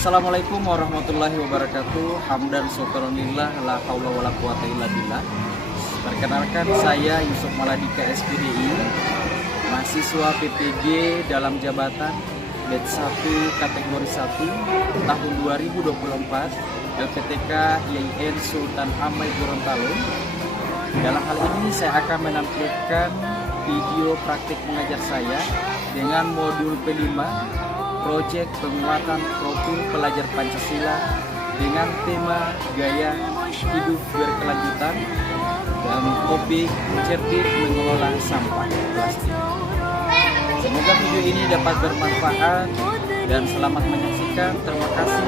Assalamualaikum warahmatullahi wabarakatuh. Hamdan syukurillah, la haula wala quwata illa billah. Perkenalkan, saya Yusuf Maladika SPDI, mahasiswa PPG dalam jabatan batch 1 kategori 1 tahun 2024 LPTK IAIN Sultan Amai Gorontalo. Dalam hal ini saya akan menampilkan video praktik mengajar saya dengan modul P5 Proyek Penguatan Profil Pelajar Pancasila dengan tema Gaya Hidup Berkelanjutan dan topik cerdik mengelola sampah plastik. Semoga video ini dapat bermanfaat dan selamat menyaksikan. Terima kasih.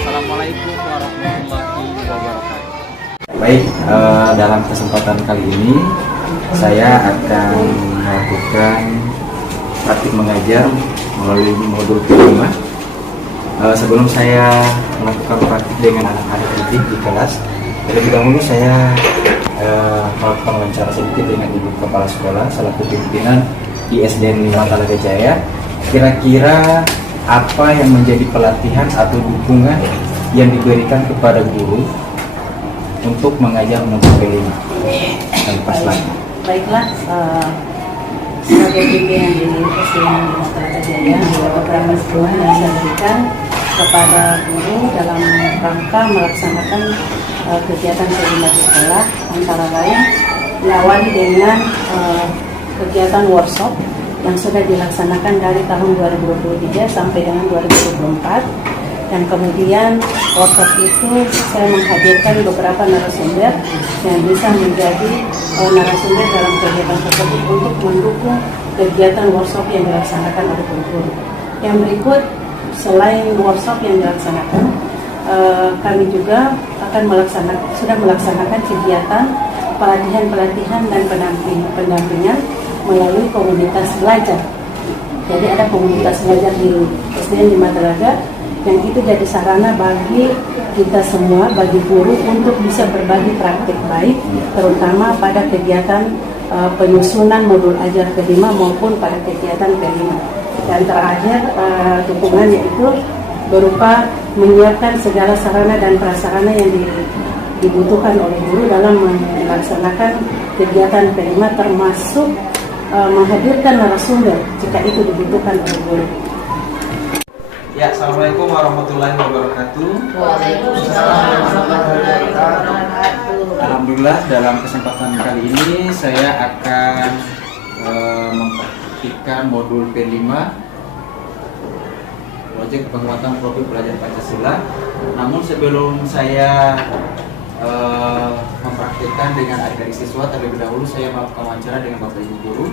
Assalamualaikum warahmatullahi wabarakatuh. Baik, dalam kesempatan kali ini saya akan melakukan praktik mengajar melalui modul P5. Sebelum saya melakukan praktik dengan anak-anak didik di kelas, terlebih dahulu saya melakukan wawancara sedikit dengan Ibu Kepala Sekolah selaku pimpinan ISDN 5 Talaga Jaya. Kira-kira apa yang menjadi pelatihan atau dukungan yang diberikan kepada guru untuk mengajar modul P5 dan pas lagi? Baiklah, sebagai pimpinan di SDN 5 Talaga Jaya, beberapa dukungan yang saya berikan kepada guru dalam rangka melaksanakan kegiatan P5 di sekolah, antara lain diawali dengan kegiatan workshop yang sudah dilaksanakan dari tahun 2023 sampai dengan 2024, dan kemudian workshop itu saya menghadirkan beberapa narasumber yang bisa menjadi narasumber dalam kegiatan tersebut untuk mendukung kegiatan workshop yang dilaksanakan oleh guru. Yang berikut, selain workshop yang dilaksanakan, kami juga akan sudah melaksanakan kegiatan pelatihan dan pendampingan melalui komunitas belajar. Jadi ada komunitas belajar di SDN 5 Talaga yang itu jadi sarana bagi kita semua, bagi guru untuk bisa berbagi praktik baik, terutama pada kegiatan penyusunan modul ajar P5 maupun pada kegiatan P5. Dan terakhir, dukungannya itu berupa menyiapkan segala sarana dan prasarana yang dibutuhkan oleh guru dalam melaksanakan kegiatan P5, termasuk menghadirkan narasumber jika itu dibutuhkan oleh guru. Ya, Assalamualaikum warahmatullahi wabarakatuh. Waalaikumsalam warahmatullahi wabarakatuh. Alhamdulillah, dalam kesempatan kali ini saya akan mempraktikkan modul P5 Proyek Penguatan Profil Pelajar Pancasila. Namun sebelum saya mempraktikkan dengan adik-adik siswa, terlebih dahulu saya melakukan wawancara dengan Bapak Ibu guru.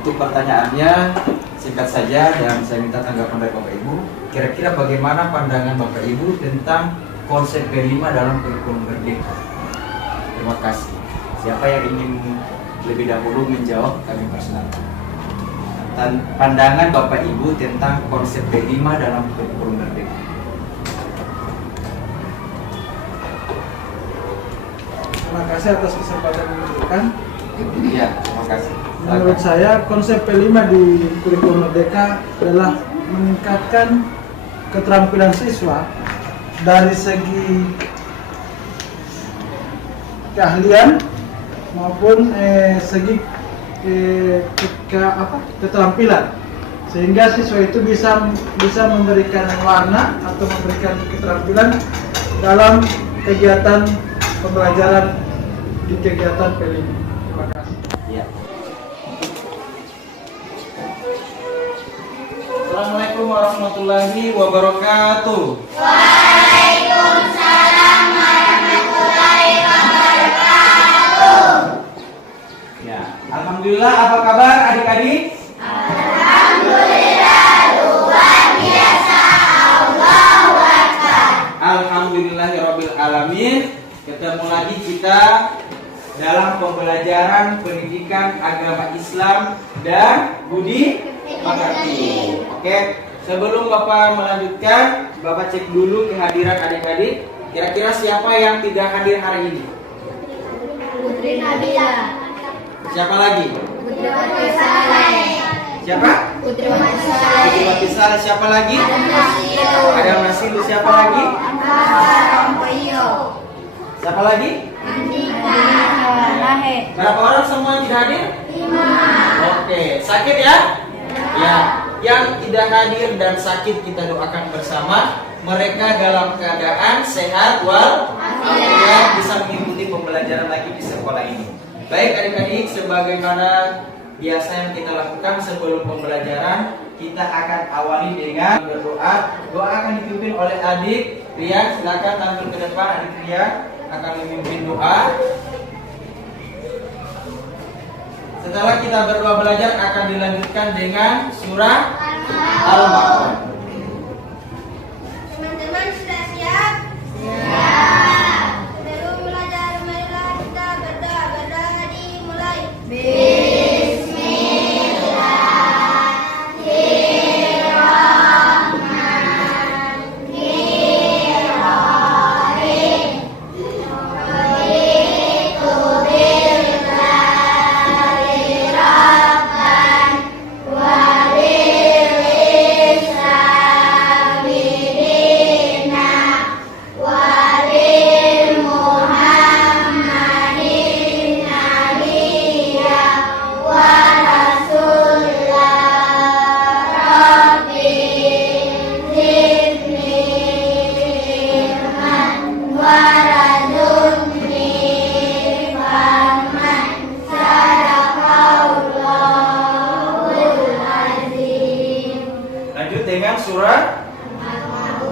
Untuk pertanyaannya singkat saja dan saya minta tanggapan dari Bapak Ibu. Kira-kira bagaimana pandangan Bapak Ibu tentang konsep P5 dalam kurikulum merdeka? Terima kasih. Siapa yang ingin lebih dahulu menjawab, kami persilakan. Pandangan Bapak Ibu tentang konsep P5 dalam kurikulum merdeka. Terima kasih atas kesempatan yang diberikan. Iya, terima kasih. Menurut saya, konsep P5 di kurikulum merdeka adalah meningkatkan keterampilan siswa dari segi keahlian maupun segi keterampilan, sehingga siswa itu bisa memberikan warna atau memberikan keterampilan dalam kegiatan pembelajaran di kegiatan P5. Terima kasih. Ya. Assalamualaikum warahmatullahi wabarakatuh. Waalaikumsalam warahmatullahi wabarakatuh. Ya, alhamdulillah, apa kabar adik-adik? Alhamdulillah, luar biasa. Allahu Akbar. Alhamdulillahirabbil alamin. Ketemu lagi kita dalam pembelajaran pendidikan agama Islam dan budi pekerti. Oke, sebelum Bapak melanjutkan, Bapak cek dulu kehadiran adik-adik. Kira-kira siapa yang tidak hadir hari ini? Putri Nabila. Siapa lagi? Putri Saleh. Siapa? Putri Matisari. Putri Matisari. Siapa lagi? Adam Nasilu. Siapa lagi? Rompoyo. Siapa lagi? Nahe. Berapa orang semua yang tidak hadir? 5. Oke, sakit ya? Ya. Yang tidak hadir dan sakit kita doakan bersama. Mereka dalam keadaan sehat walafiat bisa mengikuti pembelajaran lagi di sekolah ini. Baik adik-adik, sebagaimana biasa yang kita lakukan sebelum pembelajaran, kita akan awali dengan berdoa. Doa akan dipimpin oleh adik Rian. Silakan tampil ke depan, adik Rian akan memimpin doa. Setelah kita berdoa belajar akan dilanjutkan dengan surah Al-Baqarah. Teman-teman sudah siap? Siap. Sebelum belajar, marilah kita berdoa. Berdoa dimulai. Lanjut dengan surah.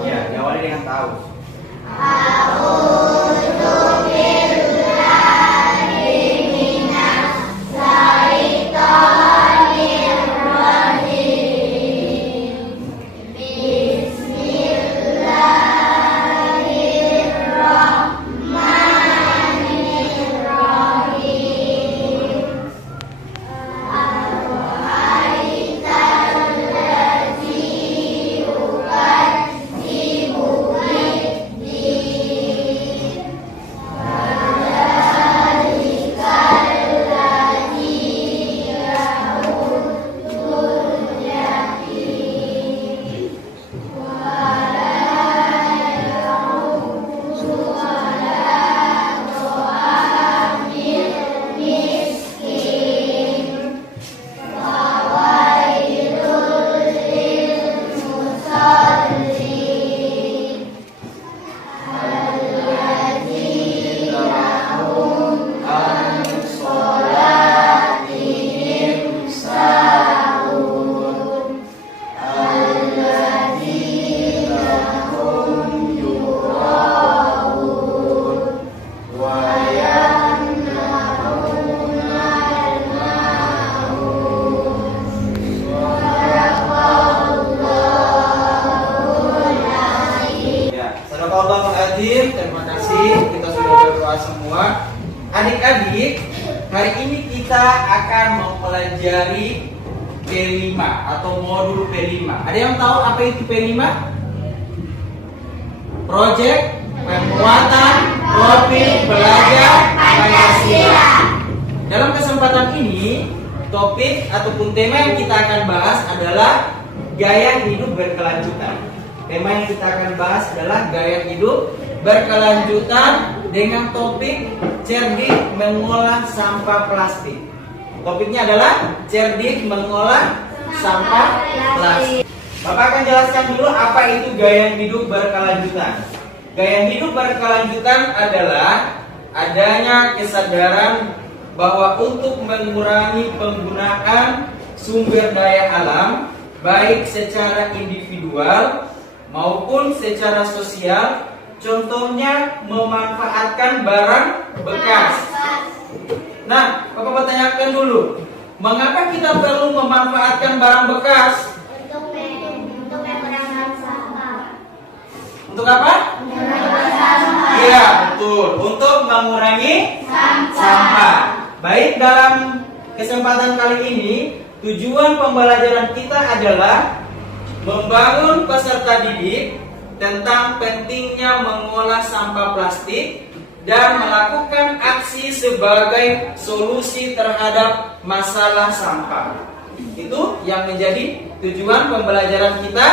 Ya, diawali dengan tahu. Terima kasih, kita sudah berdoa semua. Adik-adik, hari ini kita akan mempelajari P5 atau modul P5. Ada yang tahu apa itu P5? Proyek penguatan topik belajar Pancasila. Dalam kesempatan ini, topik ataupun tema yang kita akan bahas adalah gaya hidup berkelanjutan. Tema yang kita akan bahas adalah gaya hidup berkelanjutan dengan topik cerdik mengolah sampah plastik. Topiknya adalah cerdik mengolah sampah plastik. Bapak akan jelaskan dulu apa itu gaya hidup berkelanjutan. Gaya hidup berkelanjutan adalah adanya kesadaran bahwa untuk mengurangi penggunaan sumber daya alam baik secara individual maupun secara sosial, contohnya memanfaatkan barang bekas. Nah, Bapak bertanyakan dulu, mengapa kita perlu memanfaatkan barang bekas? Untuk mengurangi sampah. Untuk apa? Iya, betul. Untuk mengurangi sampah. Baik, dalam kesempatan kali ini, tujuan pembelajaran kita adalah membangun peserta didik tentang pentingnya mengolah sampah plastik dan melakukan aksi sebagai solusi terhadap masalah sampah. Itu yang menjadi tujuan pembelajaran kita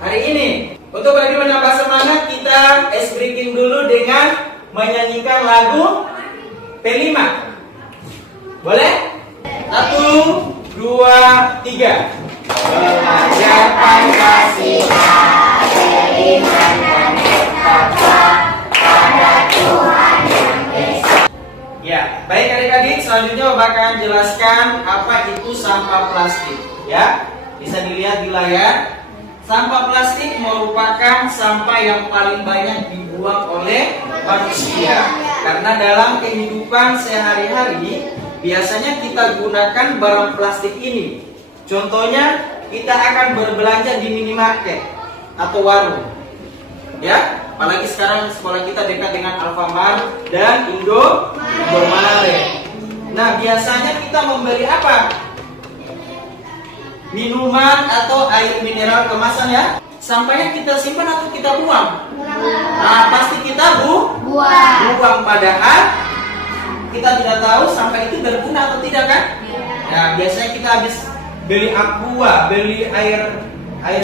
hari ini. Untuk lebih menambah semangat, kita ice breaking dulu dengan menyanyikan lagu P5. Boleh? 1, 2, 3. Belajar Pancasila, beriman dan bertakwa pada Tuhan Yang Esa. Ya, baik adik-adik, selanjutnya Bapak akan jelaskan apa itu sampah plastik. Ya, bisa dilihat di layar. Sampah plastik merupakan sampah yang paling banyak dibuang oleh manusia. Karena dalam kehidupan sehari-hari biasanya kita gunakan barang plastik ini. Contohnya, kita akan berbelanja di minimarket atau warung. Ya, apalagi sekarang sekolah kita dekat dengan Alfamart dan Indomaret. Nah, biasanya kita membeli apa? Minuman atau air mineral kemasan ya. Sampahnya kita simpan atau kita buang? Nah, pasti kita buang. Padahal kita tidak tahu sampah itu berguna atau tidak kan? Nah, biasanya kita habis beli aqua, beli air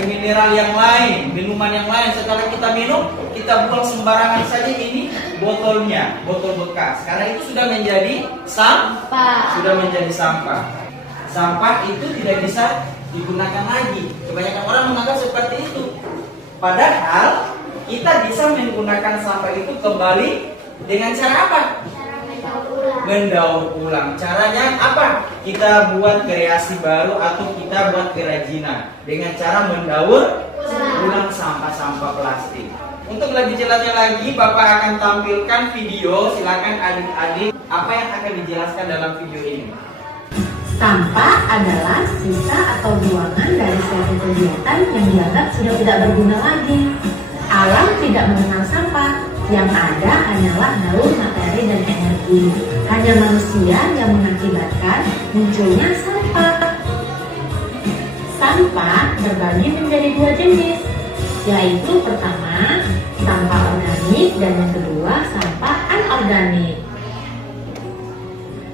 mineral yang lain, minuman yang lain. Setelah kita minum, kita buang sembarangan saja ini botolnya, botol bekas. Karena itu sudah menjadi sampah. Sampah itu tidak bisa digunakan lagi. Kebanyakan orang menganggap seperti itu. Padahal kita bisa menggunakan sampah itu kembali dengan cara apa? Mendaur ulang. Caranya apa? Kita buat kreasi baru atau kita buat kerajinan dengan cara mendaur ulang sampah-sampah plastik. Untuk lebih jelasnya lagi, Bapak akan tampilkan video. Silakan adik-adik, apa yang akan dijelaskan dalam video ini? Sampah adalah sisa atau buangan dari suatu kegiatan yang dianggap sudah tidak berguna lagi. Alam tidak mengenal sampah, yang ada hanyalah naur materi dan energi. Hanya manusia yang mengakibatkan munculnya sampah. Sampah terbagi menjadi dua jenis, yaitu pertama, sampah organik dan yang kedua, sampah anorganik.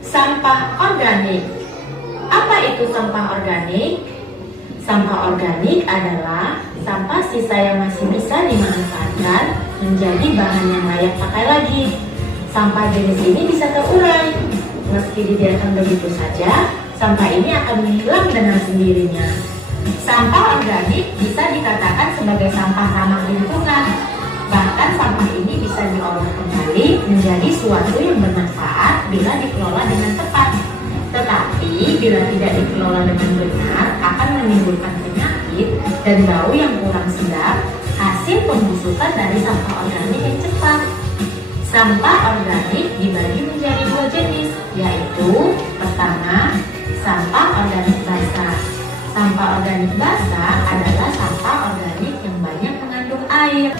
Sampah organik. Apa itu sampah organik? Sampah organik adalah sampah sisa yang masih bisa dimanfaatkan menjadi bahan yang layak pakai lagi. Sampah jenis ini bisa terurai. Meski dibiarkan begitu saja, sampah ini akan menghilang dengan sendirinya. Sampah organik bisa dikatakan sebagai sampah ramah lingkungan. Bahkan sampah ini bisa diolah kembali menjadi suatu yang bermanfaat bila dikelola dengan tepat. Tetapi bila tidak dikelola dengan benar akan menimbulkan penyakit dan bau yang kurang sedap, hasil pembusukan dari sampah organik yang cepat. Sampah organik dibagi menjadi dua jenis, yaitu pertama, sampah organik basah. Sampah organik basah adalah sampah organik yang banyak mengandung air.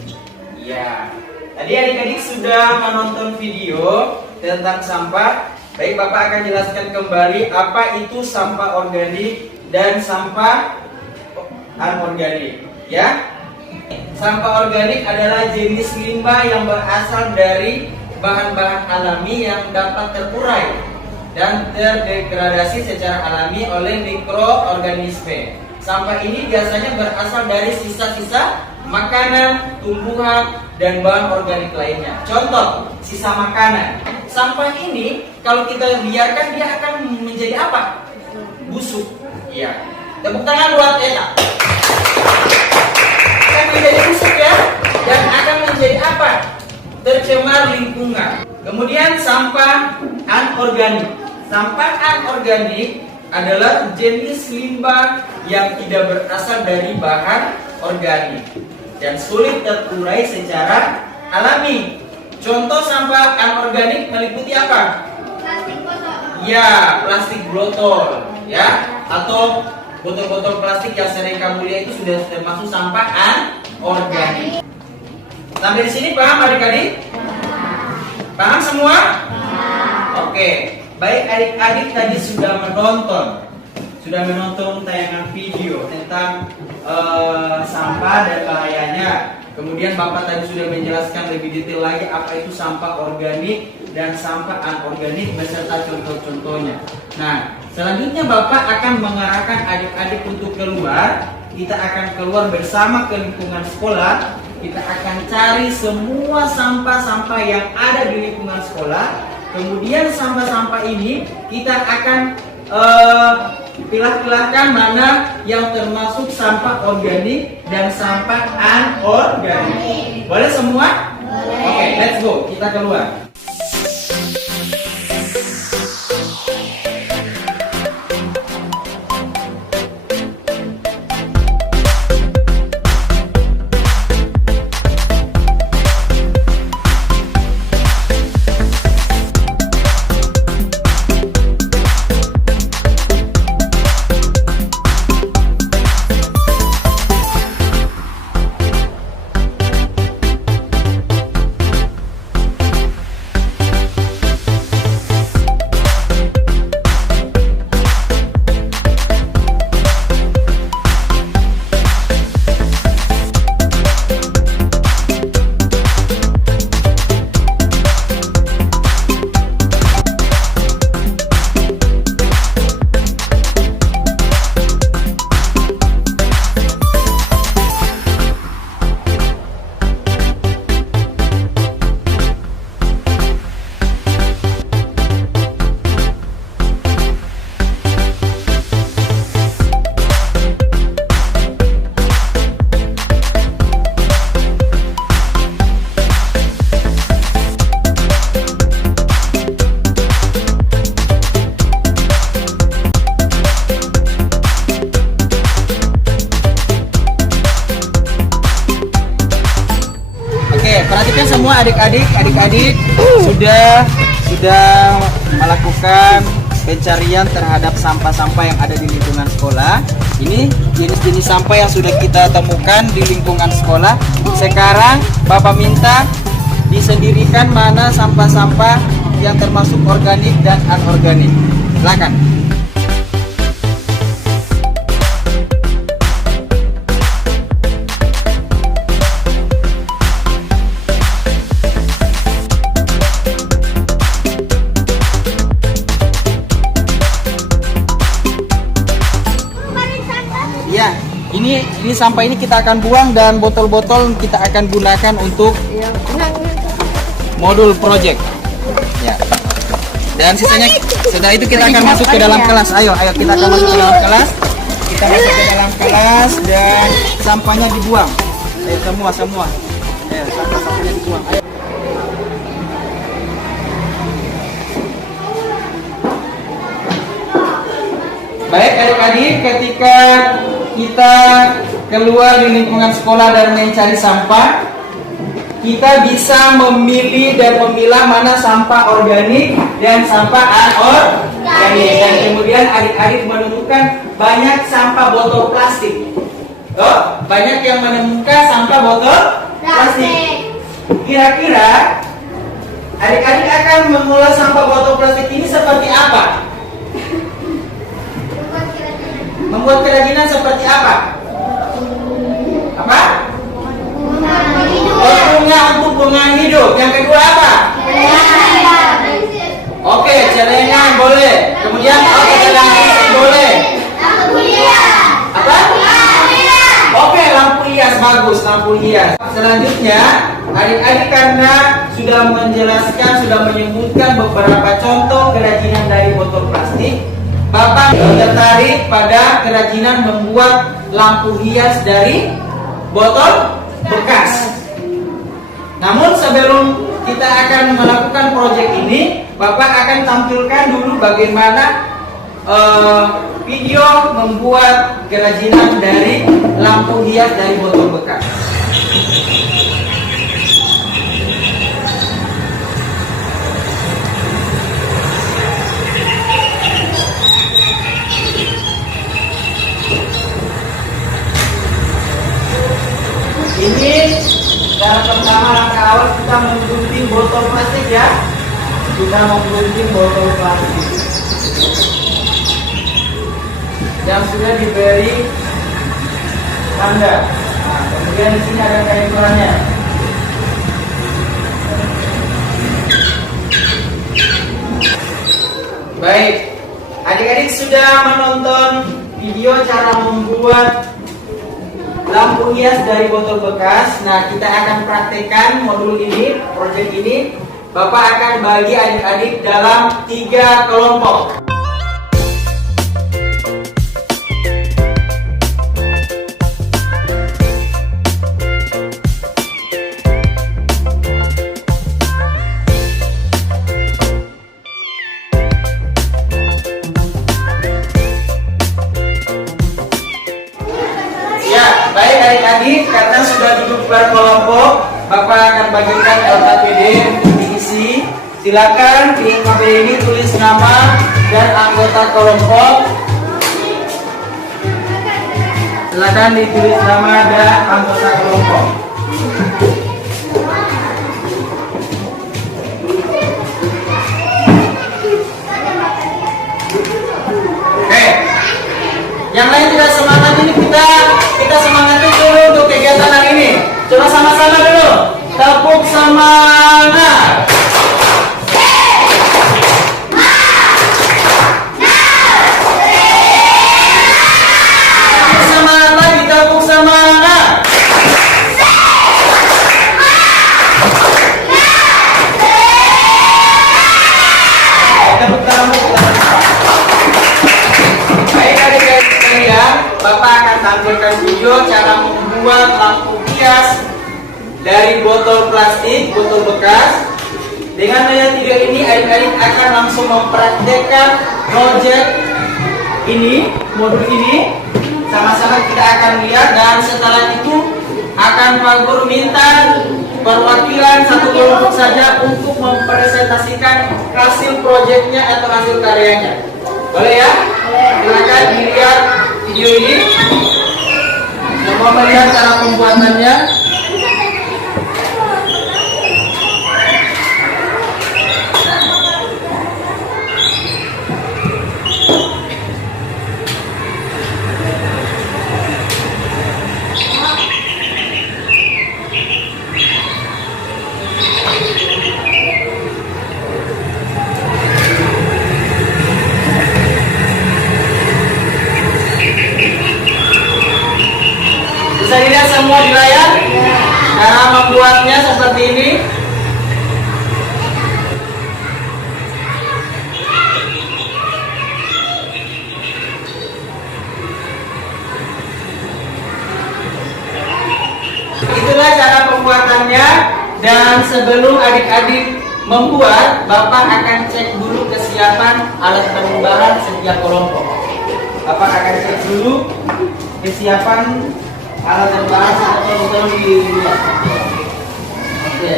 Ya, tadi adik-adik sudah menonton video tentang sampah. Baik, Bapak akan jelaskan kembali apa itu sampah organik dan sampah anorganik. Ya, sampah organik adalah jenis limbah yang berasal dari bahan-bahan alami yang dapat terurai dan terdegradasi secara alami oleh mikroorganisme. Sampah ini biasanya berasal dari sisa-sisa makanan, tumbuhan, dan bahan organik lainnya. Contoh, sisa makanan. Sampah ini kalau kita biarkan dia akan menjadi apa? Busuk. Iya. Tepuk tangan buat Eta. Akan menjadi busuk ya, dan akan menjadi apa? Tercemar lingkungan. Kemudian sampah anorganik. Sampah anorganik adalah jenis limbah yang tidak berasal dari bahan organik dan sulit terurai secara alami. Contoh sampah anorganik meliputi apa? Plastik botol. Ya, plastik botol, ya, atau botol-botol plastik yang sering kamu lihat itu sudah termasuk sampah anorganik. Sampai di sini paham adik-adik? Paham semua? Oke, baik adik-adik tadi sudah menonton tayangan video tentang sampah dan bahayanya. Kemudian Bapak tadi sudah menjelaskan lebih detail lagi apa itu sampah organik dan sampah anorganik beserta contoh-contohnya. Nah, Selanjutnya Bapak akan mengarahkan adik-adik untuk keluar. Kita akan keluar bersama ke lingkungan sekolah. Kita akan cari semua sampah-sampah yang ada di lingkungan sekolah. Kemudian sampah-sampah ini kita akan pilah-pilahkan mana yang termasuk sampah organik dan sampah anorganik. Boleh semua? Oke, let's go. Kita keluar. Perhatikan semua adik-adik sudah melakukan pencarian terhadap sampah-sampah yang ada di lingkungan sekolah. Ini jenis-jenis sampah yang sudah kita temukan di lingkungan sekolah. Sekarang Bapak minta disendirikan mana sampah-sampah yang termasuk organik dan anorganik. Silakan. Ya, ini sampah ini kita akan buang dan botol-botol kita akan gunakan untuk modul project. Ya. Dan sisanya setelah itu kita akan masuk ke dalam kelas. Ayo kita akan masuk ke dalam kelas. Kita masuk ke dalam kelas dan sampahnya dibuang. Ayo semua. Ayo sampahnya dibuang. Ayo. Baik adik-adik, ketika kita keluar di lingkungan sekolah dan mencari sampah, kita bisa memilih dan memilah mana sampah organik dan sampah anorganik. Dan kemudian adik-adik menemukan banyak sampah botol plastik. Banyak yang menemukan sampah botol plastik. Kira-kira adik-adik akan mengolah sampah botol plastik ini seperti apa? Membuat kerajinan seperti apa? Apa? Bunga untuk bunga hidup. Yang kedua apa? Oke, celengan boleh. Kemudian celengan boleh. Apa? Oke, lampu hias bagus, lampu hias. Selanjutnya, adik-adik karena sudah menjelaskan, sudah menyebutkan beberapa contoh kerajinan dari botol plastik, Bapak tertarik pada kerajinan membuat lampu hias dari botol bekas. Namun sebelum kita akan melakukan proyek ini, Bapak akan tampilkan dulu bagaimana video membuat kerajinan dari lampu hias dari botol bekas. Ini cara pertama, langkah awal kita menggunting botol plastik ya. Kita menggunting botol plastik yang sudah diberi tanda. Nah, kemudian di sini ada kain ukurannya. Baik, Adik-adik sudah menonton video cara membuat lampu hias dari botol bekas. Nah, kita akan praktekkan modul ini, proyek ini. Bapak akan bagi adik-adik dalam 3 kelompok. Baik adik-adik, karena sudah duduk berkelompok, Bapak akan bagikan LKPD untuk diisi. Silakan di LKPD ini tulis nama dan anggota kelompok. Silakan ditulis nama dan anggota kelompok. Oke, yang lain tidak semangat ini kita semangatin dulu untuk kegiatan hari ini. Coba sama-sama dulu. Tepuk semangat. Tepuk semangat lagi, tepuk semangat. Tepuk tangan. Baik adik-adik sekalian, Bapak akan tampilkan video cara membuat lampu hias dari botol plastik, botol bekas. Dengan melihat video ini, adik-adik akan langsung mempraktekkan proyek ini, modul ini. Sama-sama kita akan lihat, dan setelah itu akan Pak Guru minta perwakilan satu kelompok saja untuk mempresentasikan hasil proyeknya atau hasil karyanya. Boleh ya? Silakan dilihat video ini. Coba melihat cara pembuatannya. Bisa dilihat semua di layar? Cara membuatnya seperti ini. Itulah cara pembuatannya. Dan sebelum adik-adik membuat, Bapak akan cek dulu kesiapan alat perubahan setiap kelompok. Bapak akan cek dulu kesiapan alat dan bahan betul-betul dilihat. Oke.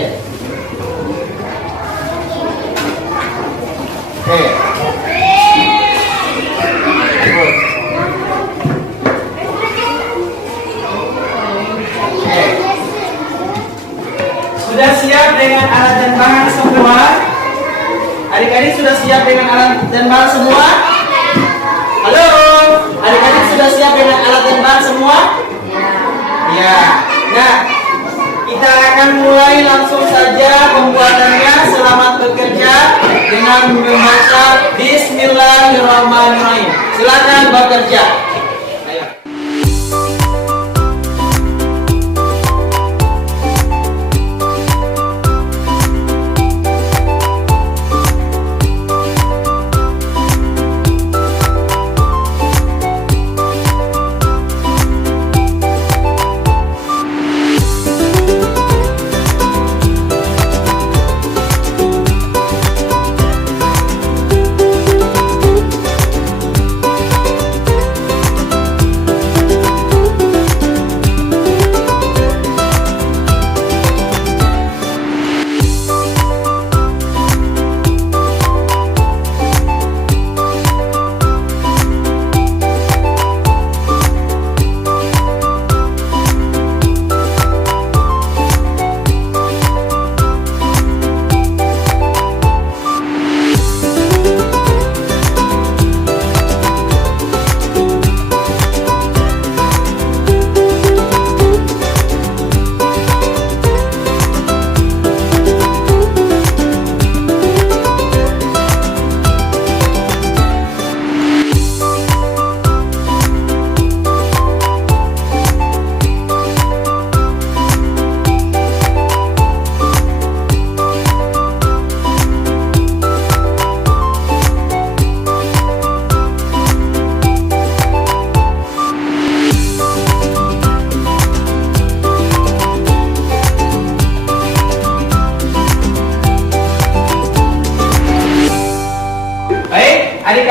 Sudah siap dengan alat dan bahan semua? Adik-adik sudah siap dengan alat dan bahan semua? Halo, adik-adik sudah siap dengan alat dan bahan semua? Ya, nah kita akan mulai langsung saja pembuatannya. Selamat bekerja dengan membaca Bismillahirrahmanirrahim. Silakan bekerja. Ayo.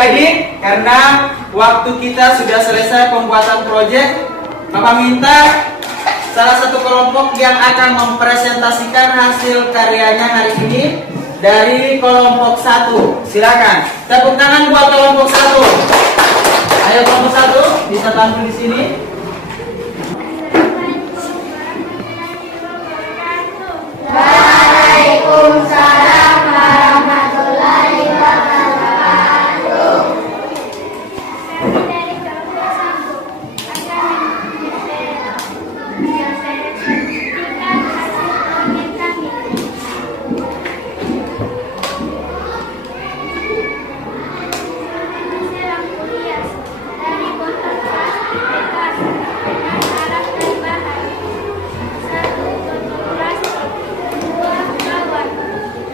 adik-adik, karena waktu kita sudah selesai pembuatan proyek, Bapak minta salah satu kelompok yang akan mempresentasikan hasil karyanya hari ini dari kelompok 1. Silakan. Tepuk tangan buat kelompok 1. Ayo kelompok 1 bisa tampil di sini. Waalaikumsalam warahmatullahi wabarakatuh. Kami dari kelompok 1 akan menyampaikan hasil proyek kami. Hasil lampu hias dari botol plastik bekas dengan alat dan bahan. 1 botol plastik, 2 flower,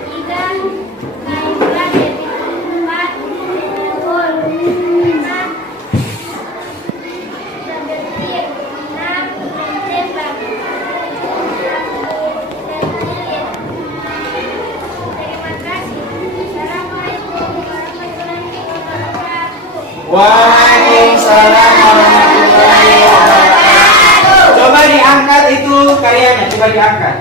3 kain kadet, 4 bol, 5 sebetik, 6 tembak, 1 satelit. Terima kasih. Assalamualaikum warahmatullahi wabarakatuh. Waalaikumsalam warahmatullahi wabarakatuh. Coba diangkat itu karyanya, coba diangkat.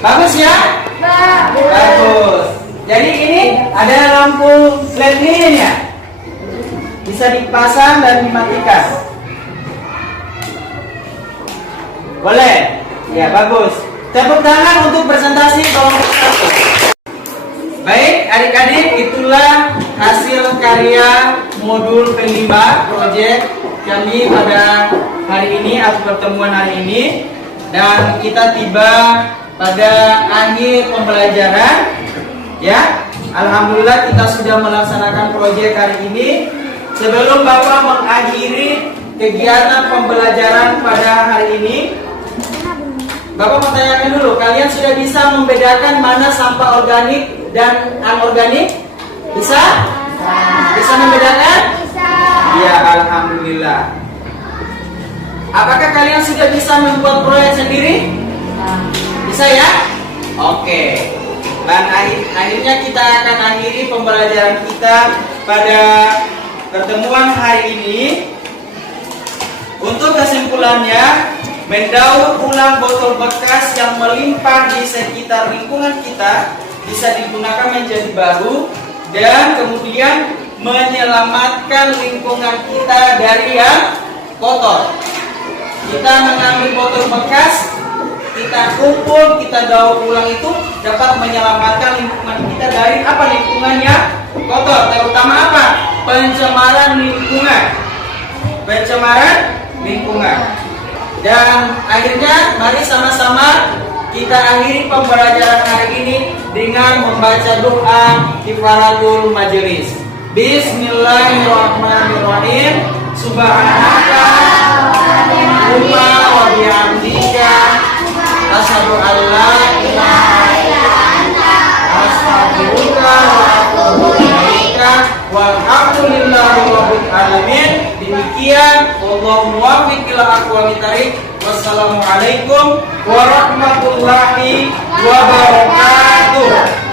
Bagus ya? Bagus. Jadi ini ada lampu LED lilin ya? Bisa dipasang dan dimatikan. Boleh? Ya, bagus. Tepuk tangan untuk presentasi kelompok 1. Baik, adik-adik, itulah hasil karya modul P5 proyek kami pada hari ini atau pertemuan hari ini, dan kita tiba pada akhir pembelajaran ya. Alhamdulillah kita sudah melaksanakan proyek hari ini. Sebelum Bapak mengakhiri kegiatan pembelajaran pada hari ini, Bapak mau tanyakan dulu, kalian sudah bisa membedakan mana sampah organik dan anorganik? Bisa? Bisa membedakan? Ya, alhamdulillah. Apakah kalian sudah bisa membuat proyek sendiri? Bisa ya? Oke. Dan akhirnya kita akan akhiri pembelajaran kita pada pertemuan hari ini. Untuk kesimpulannya, mendaur ulang botol bekas yang melimpah di sekitar lingkungan kita bisa digunakan menjadi baru, dan kemudian menyelamatkan lingkungan kita dari yang kotor. Kita mengambil botol bekas, kita kumpul, kita daur ulang, itu dapat menyelamatkan lingkungan kita dari apa? Lingkungannya kotor, terutama apa? Pencemaran lingkungan. Pencemaran lingkungan. Dan akhirnya mari sama-sama kita akhiri pembelajaran hari ini dengan membaca doa kifaratul majelis. Bismillahirrahmanirrahim. Subhanaka Allahumma wa bihamdika asyhadu an la ilaha illa anta astaghfiruka wa atubu ilaika walhamdulillahi rabbil alamin. Demikian, wallahu muwaffiq ila aqwamit thariq. Wassalamualaikum warahmatullahi wabarakatuh.